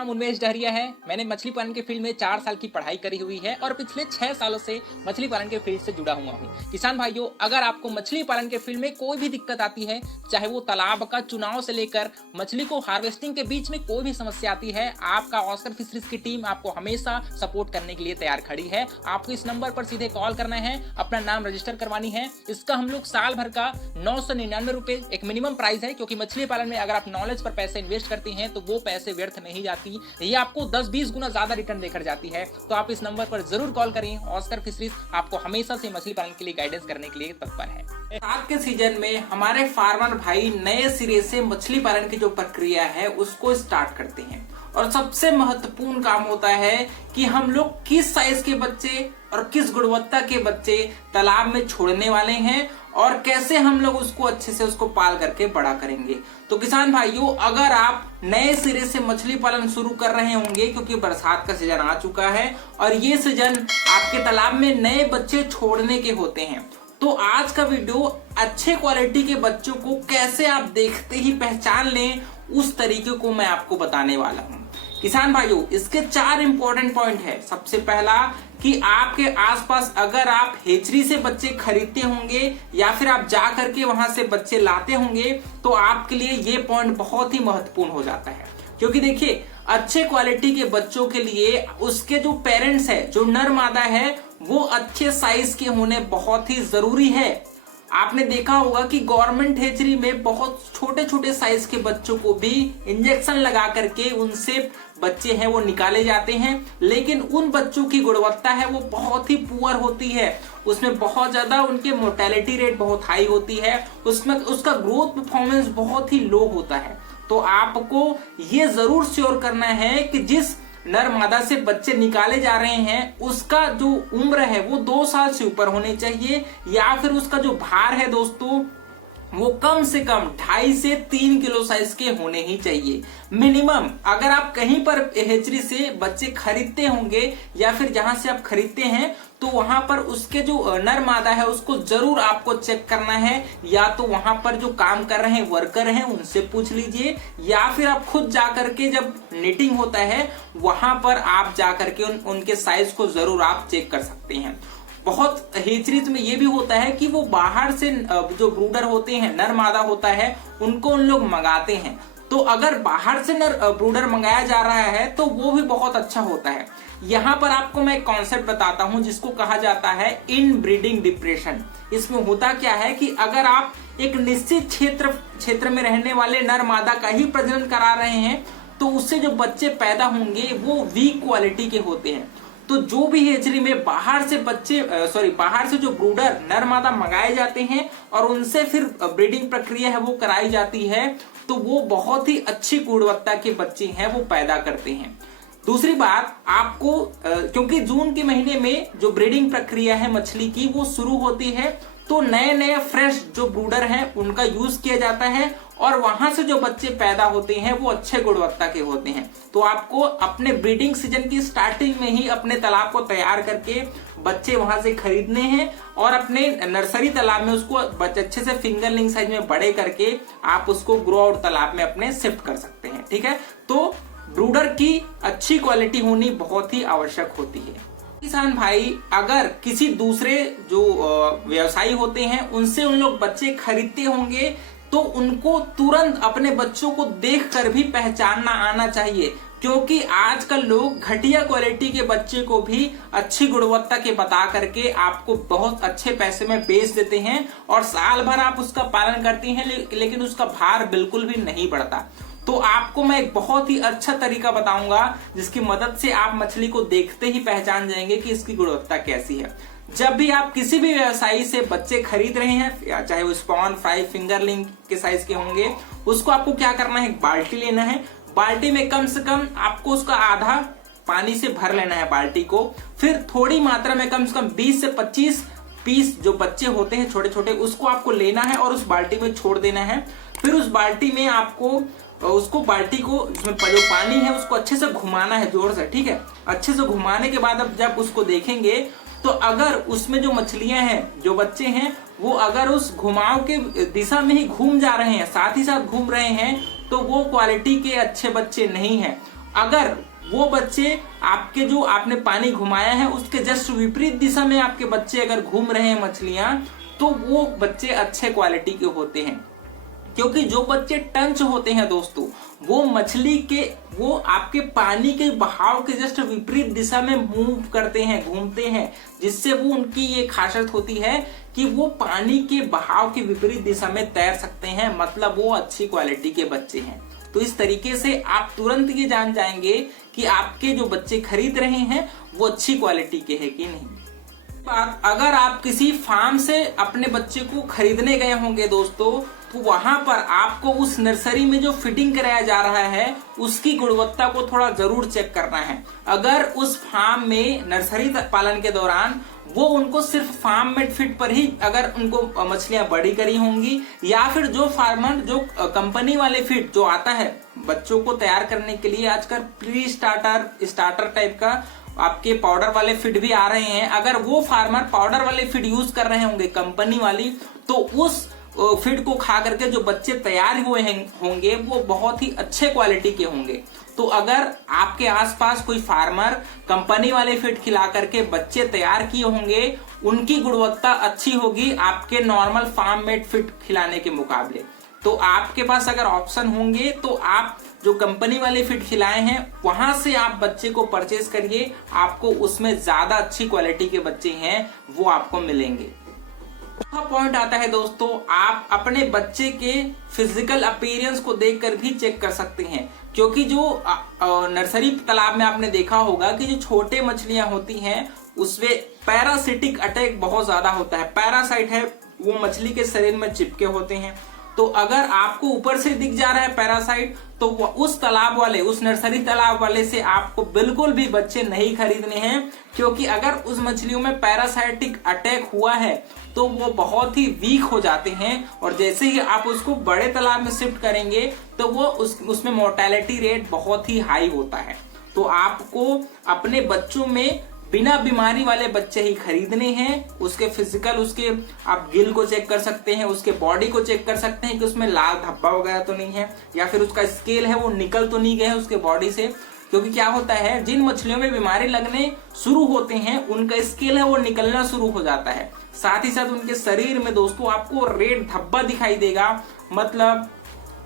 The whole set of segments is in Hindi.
नाम उन्मेष डहरिया है। मैंने मछली पालन के फील्ड में 4 साल की पढ़ाई करी हुई है और पिछले 6 सालों से मछली पालन के फील्ड से जुड़ा हुआ हूँ। किसान भाइयों, अगर आपको मछली पालन के फील्ड में कोई भी दिक्कत आती है, चाहे वो तालाब का चुनाव से लेकर मछली को हार्वेस्टिंग के बीच में कोई भी समस्या आती है, आपका ऑस्कर फिशरीज की टीम आपको हमेशा सपोर्ट करने के लिए तैयार खड़ी है। आपको इस नंबर पर सीधे कॉल करना है, अपना नाम रजिस्टर करवानी है। इसका हम लोग साल भर का 999 रुपए एक मिनिमम प्राइस है, क्योंकि मछली पालन में अगर आप नॉलेज पर पैसे इन्वेस्ट करती हैं तो वो पैसे व्यर्थ नहीं जाती, ये आपको 10-20 गुना ज्यादा रिटर्न देकर जाती है। तो आप इस नंबर पर जरूर कॉल करें। ऑस्कर फिशरीज आपको हमेशा से मछली पालन के लिए गाइडेंस करने के लिए तत्पर है। आज के सीजन में हमारे फार्मर भाई नए सिरे से मछली पालन की जो प्रक्रिया है उसको स्टार्ट करते हैं, और सबसे महत्वपूर्ण काम होता है कि हम लोग किस साइज के बच्चे और किस गुणवत्ता के बच्चे तालाब में छोड़ने वाले हैं और कैसे हम लोग उसको अच्छे से उसको पाल करके बड़ा करेंगे। तो किसान भाइयों, अगर आप नए सिरे से मछली पालन शुरू कर रहे होंगे, क्योंकि बरसात का सीजन आ चुका है और ये सीजन आपके तालाब में नए बच्चे छोड़ने के होते हैं, तो आज का वीडियो अच्छे क्वालिटी के बच्चों को कैसे आप देखते ही पहचान लें, उस तरीके को मैं आपको बताने वाला हूं। किसान भाइयों, इसके 4 इंपॉर्टेंट पॉइंट है। सबसे पहला कि आपके आसपास अगर आप हेचरी से बच्चे खरीदते होंगे या फिर आप जा करके वहां से बच्चे लाते होंगे, तो आपके लिए ये पॉइंट बहुत ही महत्वपूर्ण हो जाता है। क्योंकि देखिए, अच्छे क्वालिटी के बच्चों के लिए उसके जो पेरेंट्स है, जो नर मादा है, वो अच्छे साइज के होने बहुत ही जरूरी है। आपने देखा होगा कि गवर्नमेंट हेचरी में बहुत छोटे छोटे साइज के बच्चों को भी इंजेक्शन लगा करके उनसे बच्चे हैं वो निकाले जाते हैं, लेकिन उन बच्चों की गुणवत्ता है वो बहुत ही पुअर होती है। उसमें बहुत ज्यादा उनके मोर्टेलिटी रेट बहुत हाई होती है, उसमें उसका ग्रोथ परफॉर्मेंस बहुत ही लो होता है। तो आपको ये जरूर श्योर करना है कि जिस नर मादा से बच्चे निकाले जा रहे हैं उसका जो उम्र है वो 2 साल से ऊपर होनी चाहिए, या फिर उसका जो भार है दोस्तों वो कम से कम 2.5 से 3 किलो साइज के होने ही चाहिए मिनिमम। अगर आप कहीं पर हेचरी से बच्चे खरीदते होंगे या फिर जहां से आप खरीदते हैं, तो वहां पर उसके जो नर मादा है उसको जरूर आपको चेक करना है। या तो वहां पर जो काम कर रहे हैं वर्कर हैं उनसे पूछ लीजिए, या फिर आप खुद जाकर के जब नीटिंग होता है वहां पर आप जाकर के उनके साइज को जरूर आप चेक कर सकते हैं। बहुत हेचरीज में ये भी होता है कि वो बाहर से जो ब्रूडर होते हैं, नर मादा होता है, उनको उन लोग मंगाते हैं। तो अगर बाहर से नर ब्रूडर मंगाया जा रहा है तो वो भी बहुत अच्छा होता है। यहाँ पर आपको मैं एक कॉन्सेप्ट बताता हूँ जिसको कहा जाता है इन ब्रीडिंग डिप्रेशन। इसमें होता क्या है कि अगर आप एक निश्चित क्षेत्र में रहने वाले नर मादा का ही प्रजनन करा रहे हैं, तो उससे जो बच्चे पैदा होंगे वो वीक क्वालिटी के होते हैं। तो जो भी हेचरी में बाहर से जो ब्रूडर नर मादा मंगाए जाते हैं और उनसे फिर ब्रीडिंग प्रक्रिया है वो कराई जाती है, तो वो बहुत ही अच्छी गुणवत्ता के बच्चे हैं वो पैदा करते हैं। दूसरी बात, आपको क्योंकि जून के महीने में जो ब्रीडिंग प्रक्रिया है मछली की वो शुरू होती है, तो नए नए फ्रेश जो ब्रूडर हैं उनका यूज किया जाता है और वहां से जो बच्चे पैदा होते हैं वो अच्छे गुणवत्ता के होते हैं। तो आपको अपने ब्रीडिंग सीजन की स्टार्टिंग में ही अपने तालाब को तैयार करके बच्चे वहां से खरीदने हैं और अपने नर्सरी तालाब में उसको अच्छे से फिंगरलिंग साइज में बड़े करके आप उसको ग्रो आउट तालाब में अपने शिफ्ट कर सकते हैं। ठीक है, तो ब्रूडर की अच्छी क्वालिटी होनी बहुत ही आवश्यक होती है। किसान भाई, अगर किसी दूसरे जो व्यवसायी होते हैं उनसे उन लोग बच्चे खरीदते होंगे, तो उनको तुरंत अपने बच्चों को देखकर भी पहचानना आना चाहिए, क्योंकि आजकल लोग घटिया क्वालिटी के बच्चे को भी अच्छी गुणवत्ता के बता करके आपको बहुत अच्छे पैसे में बेच देते हैं और साल भर आप उसका पालन करती हैं, लेकिन उसका भार बिल्कुल भी नहीं बढ़ता। तो आपको मैं एक बहुत ही अच्छा तरीका बताऊंगा जिसकी मदद से आप मछली को देखते ही पहचान जाएंगे कि इसकी गुणवत्ता कैसी है। जब भी आप किसी भी व्यवसायी से बच्चे खरीद रहे हैं, चाहे वो स्पॉन, फ्राई, फिंगरलिंग के साइज के होंगे, उसको आपको क्या करना है, एक बाल्टी लेना है। बाल्टी में कम से कम आपको उसका आधा पानी से भर लेना है बाल्टी को। फिर थोड़ी मात्रा में कम से कम 20 से 25 पीस जो बच्चे होते हैं छोटे छोटे, उसको आपको लेना है और उस बाल्टी में छोड़ देना है। फिर उस बाल्टी में आपको बाल्टी को जिसमें जो पानी है उसको अच्छे से घुमाना है जोर से। ठीक है, अच्छे से घुमाने के बाद अब जब उसको देखेंगे, तो अगर उसमें जो मछलियां हैं, जो बच्चे हैं, वो अगर उस घुमाव के दिशा में ही घूम जा रहे हैं, साथ ही साथ घूम रहे हैं, तो वो क्वालिटी के अच्छे बच्चे नहीं हैं। अगर वो बच्चे आपके जो आपने पानी घुमाया है उसके जस्ट विपरीत दिशा में आपके बच्चे अगर घूम रहे हैं मछलियां, तो वो बच्चे अच्छे क्वालिटी के होते हैं। क्योंकि जो बच्चे टंच होते हैं दोस्तों, वो मछली के वो आपके पानी के बहाव के जस्ट विपरीत दिशा में मूव करते हैं, घूमते हैं, जिससे वो उनकी ये खासियत होती है कि वो पानी के बहाव के विपरीत दिशा में तैर सकते हैं, मतलब वो अच्छी क्वालिटी के बच्चे हैं। तो इस तरीके से आप तुरंत ये जान जाएंगे कि आपके जो बच्चे खरीद रहे हैं वो अच्छी क्वालिटी के हैं कि नहीं। बात अगर आप किसी फार्म से अपने बच्चे को खरीदने गए होंगे दोस्तों, तो वहां पर आपको उस नर्सरी में जो फीडिंग कराया जा रहा है उसकी गुणवत्ता को थोड़ा जरूर चेक करना है। अगर उस फार्म में नर्सरी पालन के दौरान वो उनको सिर्फ फार्म मेड फीड पर ही अगर उनको मछलियां बड़ी करी होंगी, या फिर जो फार्मर जो कंपनी वाले फीड जो आता है बच्चों को तैयार करने के लिए, आजकल प्री स्टार्टर टाइप का आपके पाउडर वाले फीड भी आ रहे हैं, अगर वो फार्मर पाउडर वाले फीड यूज कर रहे होंगे कंपनी वाली, तो उस फीड को खा करके जो बच्चे तैयार हुए होंगे वो बहुत ही अच्छे क्वालिटी के होंगे। तो अगर आपके आसपास कोई फार्मर कंपनी वाले फीड खिला करके बच्चे तैयार किए होंगे, उनकी गुणवत्ता अच्छी होगी आपके नॉर्मल फार्म मेड फीड खिलाने के मुकाबले। तो आपके पास अगर ऑप्शन होंगे तो आप जो कंपनी वाले फीड खिलाए हैं वहां से आप बच्चे को परचेज करिए, आपको उसमें ज्यादा अच्छी क्वालिटी के बच्चे हैं वो आपको मिलेंगे। चौथा पॉइंट आता है दोस्तों, आप अपने बच्चे के फिजिकल अपीयरेंस को देखकर भी चेक कर सकते हैं। क्योंकि जो नर्सरी तालाब में आपने देखा होगा कि जो छोटे मछलियां होती हैं उसमें पैरासिटिक अटैक बहुत ज्यादा होता है। पैरासाइट है वो मछली के शरीर में चिपके होते हैं। तो अगर आपको ऊपर से दिख जा रहा है पैरासाइट, तो उस तालाब वाले, उस नर्सरी तालाब वाले से आपको बिल्कुल भी बच्चे नहीं खरीदने हैं। क्योंकि अगर उस मछलियों में पैरासाइटिक अटैक हुआ है तो वो बहुत ही वीक हो जाते हैं, और जैसे ही आप उसको बड़े तालाब में शिफ्ट करेंगे तो वो उसमें मोर्टेलिटी रेट बहुत ही हाई होता है। तो आपको अपने बच्चों में बिना बीमारी वाले बच्चे ही खरीदने हैं। उसके फिजिकल, उसके आप गिल को चेक कर सकते हैं, उसके बॉडी को चेक कर सकते हैं कि उसमें लाल धब्बा वगैरह तो नहीं है, या फिर उसका स्केल है वो निकल तो नहीं गया है उसके बॉडी से। क्योंकि क्या होता है, जिन मछलियों में बीमारी लगने शुरू होते हैं उनका स्केल है वो निकलना शुरू हो जाता है। साथ ही साथ उनके शरीर में दोस्तों आपको रेड धब्बा दिखाई देगा। मतलब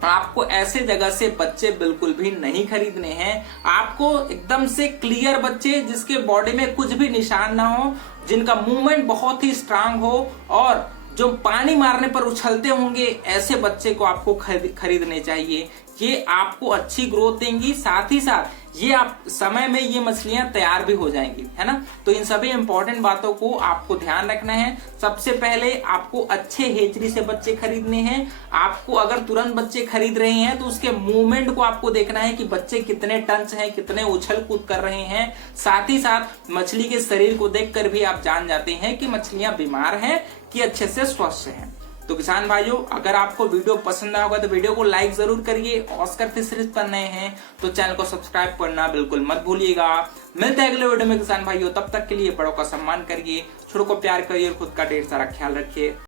आपको ऐसे जगह से बच्चे बिल्कुल भी नहीं खरीदने हैं। आपको एकदम से क्लियर बच्चे, जिसके बॉडी में कुछ भी निशान ना हो, जिनका मूवमेंट बहुत ही स्ट्रांग हो और जो पानी मारने पर उछलते होंगे, ऐसे बच्चे को आपको खरीदने चाहिए। ये आपको अच्छी ग्रोथ देंगी, साथ ही साथ ये आप समय में ये मछलियां तैयार भी हो जाएंगी, है ना। तो इन सभी इंपॉर्टेंट बातों को आपको ध्यान रखना है। सबसे पहले आपको अच्छे हेचरी से बच्चे खरीदने हैं। आपको अगर तुरंत बच्चे खरीद रहे हैं तो उसके मूवमेंट को आपको देखना है कि बच्चे कितने टंच हैं, कितने उछल कूद कर रहे हैं। साथ ही साथ मछली के शरीर को देखकर भी आप जान जाते हैं कि मछलियां बीमार हैं कि अच्छे से स्वस्थ हैं। तो किसान भाइयों, अगर आपको वीडियो पसंद आया होगा तो वीडियो को लाइक जरूर करिए। ऑस्कर फिशरीज पर नए हैं तो चैनल को सब्सक्राइब करना बिल्कुल मत भूलिएगा। मिलते हैं अगले वीडियो में किसान भाइयों, तब तक के लिए बड़ों का सम्मान करिए, छोटों को प्यार करिए और खुद का ढेर सारा ख्याल रखिए।